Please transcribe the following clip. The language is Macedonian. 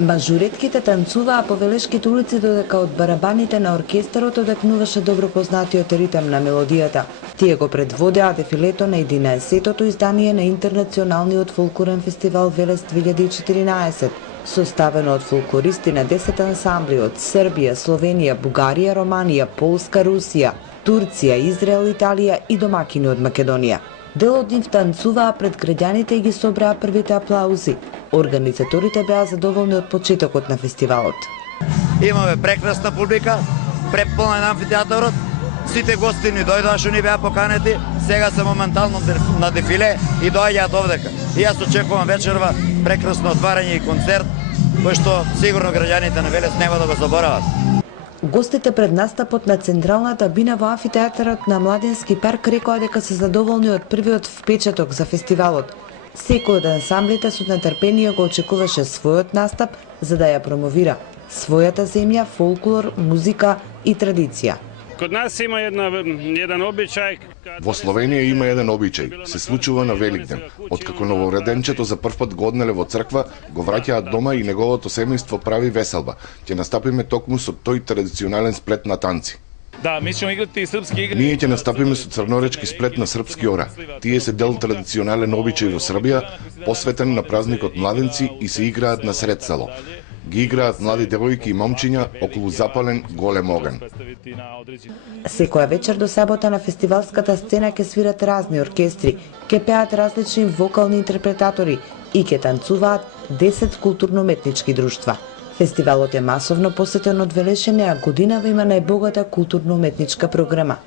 Мажуретките танцуваа по Велешките улици додека од барабаните на оркестарот одекнуваше добро познатиот ритм на мелодијата. Тие го предводеа дефилето на 11-тото издание на Интернационалниот фолклорен фестивал Велес 2014, составено од фолклористи на 10 ансамбли од Србија, Словенија, Бугарија, Романија, Полска, Русија, Турција, Израел, Италија и домакини од Македонија. Дел од нив танцуваа пред граѓаните и ги собраа првите аплаузи. Организаторите беа задоволни од почетокот на фестивалот. Имаме прекрасна публика, преполнен амфитеатарот, сите гости ни дојдоа што ни беа поканети, сега се моментално на дефиле и доаѓаат овдека. И јас очекувам вечерва прекрасно отварање и концерт, кој што сигурно граѓаните на Велес нема да го заборават. Гостите пред настапот на централната бина во амфитеатарот на Младенски парк рекоа дека се задоволни од првиот впечаток за фестивалот. Секој од ансамблите со нетрпение го очекуваше својот настап за да ја промовира својата земја, фолклор, музика и традиција. Код нас има еден обичај. Во Словенија има еден обичај. Се случува на Великден. Откако новореденчето за првпат го однеле во црква, го враќаат дома и неговото семејство прави веселба. Ќе настапиме токму со тој традиционален сплет на танци. Да, ми ќе играти и српски игри. Ние ќе настапиме со црноречки сплет на српски ора. Тие се дел традиционален обичај во Србија, посветен на празникот Младенци и се играат на сред село. Ги играат млади девојки и момчиња околу запален голем оган. Секоја вечер до сабота на фестивалската сцена ќе свират разни оркестри, ќе пеат различни вокални интерпретатори и ќе танцуваат 10 културно-уметнички друштва. Фестивалот е масовно посетен од Велешене, а годинава има најбогата културно-уметничка програма.